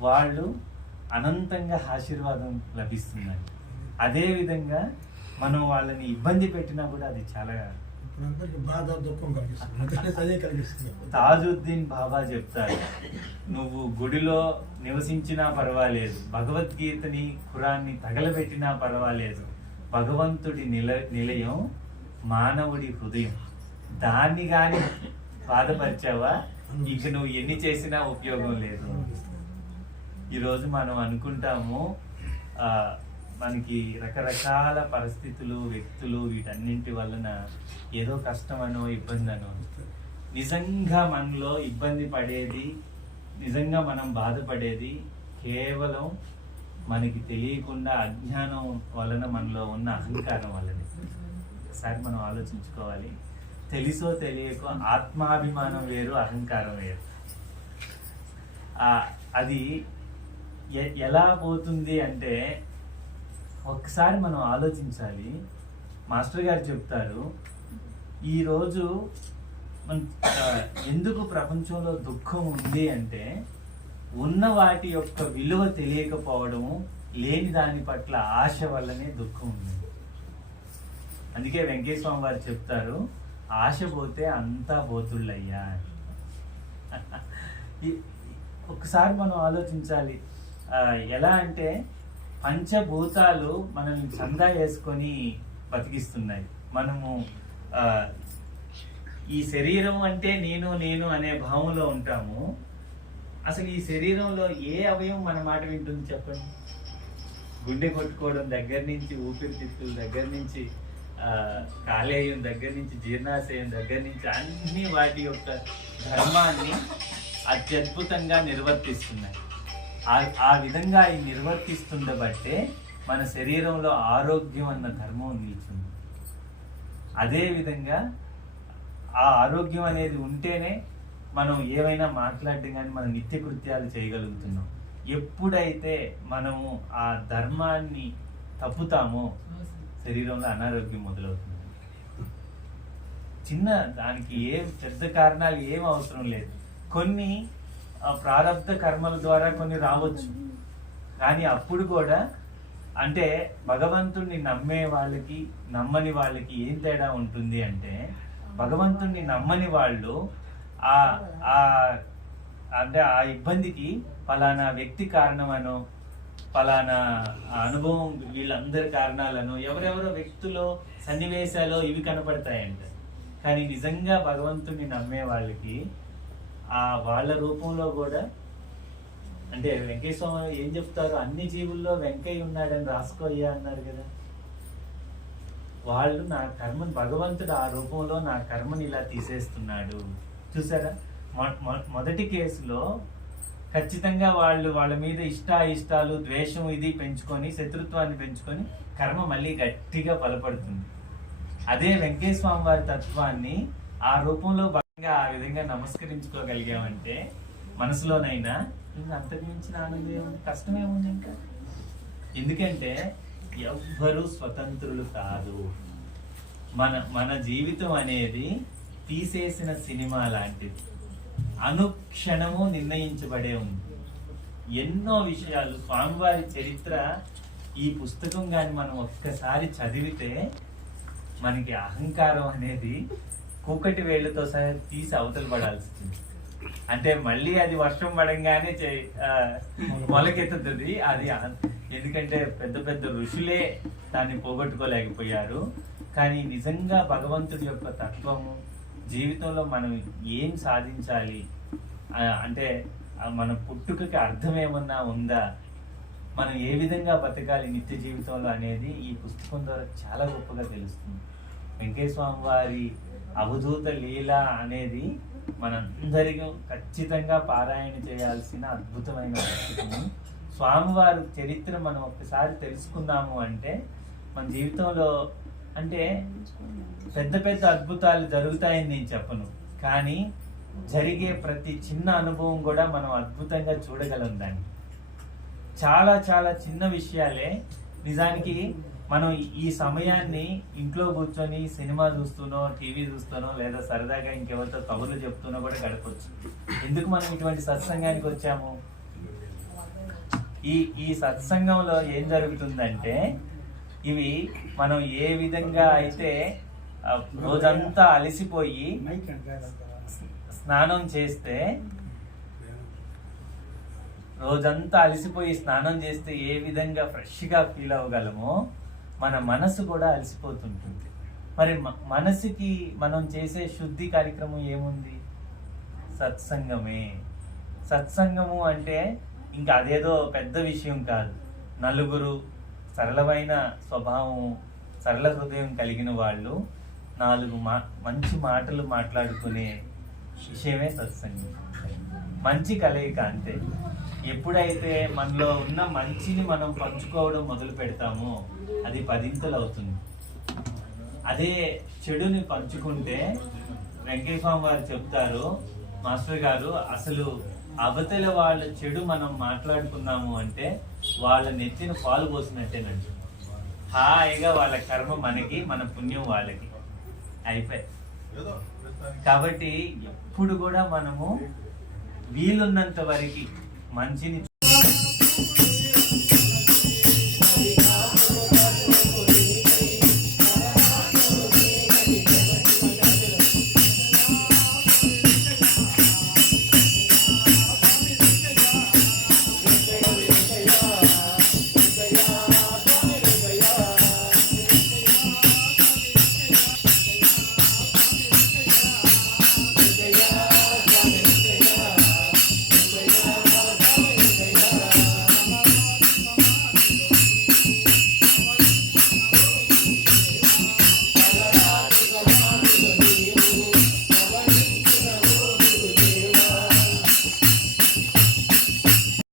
వాళ్ళు అనంతంగా ఆశీర్వాదం లభిస్తుందండి. అదేవిధంగా మనం వాళ్ళని ఇబ్బంది పెట్టినా కూడా అది చాలా బాధ దుఃఖం కలిగిస్తుంది. తాజుద్దీన్ బాబా చెప్తారు నువ్వు గుడిలో నివసించినా పర్వాలేదు. భగవద్గీతని ఖురాన్ని తగలబెట్టినా పర్వాలేదు. భగవంతుడి నిల నిలయం మానవుడి హృదయం. దాన్ని కానీ బాధపరిచావా? ఇక నువ్వు ఎన్ని చేసినా ఉపయోగం లేదు. ఈరోజు మనం అనుకుంటాము మనకి రకరకాల పరిస్థితులు వ్యక్తులు వీటన్నింటి వలన ఏదో కష్టమనో ఇబ్బంది అనో నిజంగా మనలో ఇబ్బంది పడేది నిజంగా మనం బాధపడేది కేవలం మనకి తెలియకుండా అజ్ఞానం వలన మనలో ఉన్న అహంకారం వలన ఒకసారి మనం ఆలోచించుకోవాలి. తెలుసో తెలియకో ఆత్మాభిమానం వేరు అహంకారం వేరు. అది ఎలా పోతుంది అంటే ఒక్కసారి మనం ఆలోచించాలి. మాస్టర్ గారు చెప్తారు ఈరోజు మన ఎందుకు ప్రపంచంలో దుఃఖం ఉంది అంటే ఉన్న వాటి యొక్క విలువ తెలియకపోవడము లేని దాని పట్ల ఆశ వల్లనే దుఃఖం ఉంది. అందుకే వెంకటేశ్వర స్వామి వారు చెప్తారు ఆశ పోతే అంతా పోతుళ్ళయ్యా ఒకసారి మనం ఆలోచించాలి ఎలా అంటే పంచభూతాలు మనల్ని చందా వేసుకొని బతికిస్తున్నాయి. మనము ఈ శరీరం అంటే నేను నేను అనే భావంలో ఉంటాము. అసలు ఈ శరీరంలో ఏ అవయవం మన మాట వింటుంది చెప్పండి? గుండె కొట్టుకోవడం దగ్గర నుంచి ఊపిరితిత్తుల దగ్గర నుంచి కాలేయం దగ్గర నుంచి జీర్ణాశయం దగ్గర నుంచి అన్ని వాటి యొక్క ధర్మాన్ని అత్యద్భుతంగా నిర్వర్తిస్తున్నాయి. ఆ ఆ విధంగా ఈ నిర్వర్తిస్తుండబట్టే మన శరీరంలో ఆరోగ్యం అన్న ధర్మం నిలిచింది. అదే విధంగా ఆ ఆరోగ్యం అనేది ఉంటేనే మనం ఏమైనా మాట్లాడడం కానీ మన నిత్యకృత్యాలు చేయగలుగుతున్నాం. ఎప్పుడైతే మనము ఆ ధర్మాన్ని తప్పుతామో శరీరంలో అనారోగ్యం మొదలవుతుంది. చిన్న దానికి ఏం పెద్ద కారణాలు ఏం అవసరం లేదు. కొన్ని ప్రారంధ కర్మల ద్వారా కొన్ని రావచ్చు. కానీ అప్పుడు కూడా అంటే భగవంతుణ్ణి నమ్మే వాళ్ళకి నమ్మని వాళ్ళకి ఏం తేడా ఉంటుంది అంటే భగవంతుణ్ణి నమ్మని వాళ్ళు ఆ ఆ అంటే ఆ ఇబ్బందికి పలానా వ్యక్తి కారణమనో పలానా అనుభవం వీళ్ళందరి కారణాలను ఎవరెవరో వ్యక్తులు సన్నివేశాలు ఇవి కనపడతాయంట. కానీ నిజంగా భగవంతుణ్ణి నమ్మే వాళ్ళకి ఆ వాళ్ళ రూపంలో కూడా అంటే వెంకటేశ్వర ఏం చెప్తారు? అన్ని జీవుల్లో వెంకయ్య ఉన్నాడని రాసుకోయ్యా అన్నారు కదా. వాళ్ళు నా కర్మని భగవంతుడు ఆ రూపంలో నా కర్మని ఇలా తీసేస్తున్నాడు. చూసారా? మొ- మొదటి కేసులో ఖచ్చితంగా వాళ్ళు వాళ్ళ మీద ఇష్ట ఇష్టాలు ద్వేషం ఇది పెంచుకొని శత్రుత్వాన్ని పెంచుకొని కర్మ మళ్ళీ గట్టిగా బలపడుతుంది. అదే వెంకటేశ్వర స్వామి వారి తత్వాన్ని ఆ రూపంలో ఆ విధంగా నమస్కరించుకోగలిగామంటే మనసులోనైనా ఇంకా అంతకు ఆనందం ఏముంది? కష్టమేముంది ఇంకా? ఎందుకంటే ఎవ్వరూ స్వతంత్రులు కాదు. మన మన జీవితం అనేది తీసేసిన సినిమా లాంటిది. అనుక్షణము నిర్ణయించబడే ఉంది. ఎన్నో విషయాలు స్వామివారి చరిత్ర ఈ పుస్తకం కానీ మనం ఒక్కసారి చదివితే మనకి అహంకారం అనేది కూకటి వేళ్ళతో సహా తీసి అవతల పడాల్సింది. అంటే మళ్ళీ అది వర్షం పడంగానే చే- మొలకెత్తుతుంది. అది ఎందుకంటే పెద్ద పెద్ద ఋషులే దాన్ని పోగొట్టుకోలేకపోయారు. కానీ నిజంగా భగవంతుడి యొక్క తత్వము జీవితంలో మనం ఏం సాధించాలి? అంటే మన పుట్టుకకి అర్థం ఏమన్నా ఉందా? మనం ఏ విధంగా బతకాలి నిత్య జీవితంలో అనేది ఈ పుస్తకం ద్వారా చాలా గొప్పగా తెలుస్తుంది. వెంకటేశ్వర స్వామి వారి అవధూత లీల అనేది మనందరికీ ఖచ్చితంగా పారాయణ చేయాల్సిన అద్భుతమైన పుస్తకము. స్వామివారి చరిత్ర మనం ఒక్కసారి తెలుసుకున్నాము అంటే మన జీవితంలో అంటే పెద్ద పెద్ద అద్భుతాలు జరుగుతాయని నేను చెప్పను. కానీ జరిగే ప్రతి చిన్న అనుభవం కూడా మనం అద్భుతంగా చూడగలం దాన్ని. చాలా చాలా చిన్న విషయాలే. నిజానికి మనం ఈ సమయాన్ని ఇంట్లో కూర్చొని సినిమా చూస్తూనో టీవీ చూస్తూనో లేదా సరదాగా ఇంకెవరితో కబుర్లు చెప్తూనో కూడా గడపచ్చు. ఎందుకు మనం ఇటువంటి సత్సంగానికి వచ్చాము? ఈ ఈ సత్సంగంలో ఏం జరుగుతుందంటే ఇవి మనం ఏ విధంగా అయితే రోజంతా అలసిపోయి స్నానం చేస్తే రోజంతా అలసిపోయి స్నానం చేస్తే ఏ విధంగా ఫ్రెష్గా ఫీల్ అవ్వగలమో మన మనసు కూడా అలసిపోతుంటుంది. మరి మ- మనసుకి మనం చేసే శుద్ధి కార్యక్రమం ఏముంది? సత్సంగమే. సత్సంగము అంటే ఇంకా అదేదో పెద్ద విషయం కాదు. నలుగురు సరళమైన స్వభావం సరళ హృదయం కలిగిన వాళ్ళు నాలుగు మా మంచి మాటలు మాట్లాడుకునే విషయమే సత్సంగం. మంచి కలయిక అంతే. ఎప్పుడైతే మనలో ఉన్న మంచిని మనం పంచుకోవడం మొదలు పెడతామో అది పదింతలు అవుతుంది. అదే చెడుని పంచుకుంటే వెంకటస్వామి వారు చెప్తారు మాస్టర్ గారు అసలు అవతల వాళ్ళ చెడు మనం మాట్లాడుకున్నాము అంటే వాళ్ళ నెత్తిన పాలు పోసినట్టేనండి. హాయిగా వాళ్ళ కర్మ మనకి మన పుణ్యం వాళ్ళకి. అయిపోయి. కాబట్టి ఎప్పుడు కూడా మనము వీలున్నంత వరకు మంచిని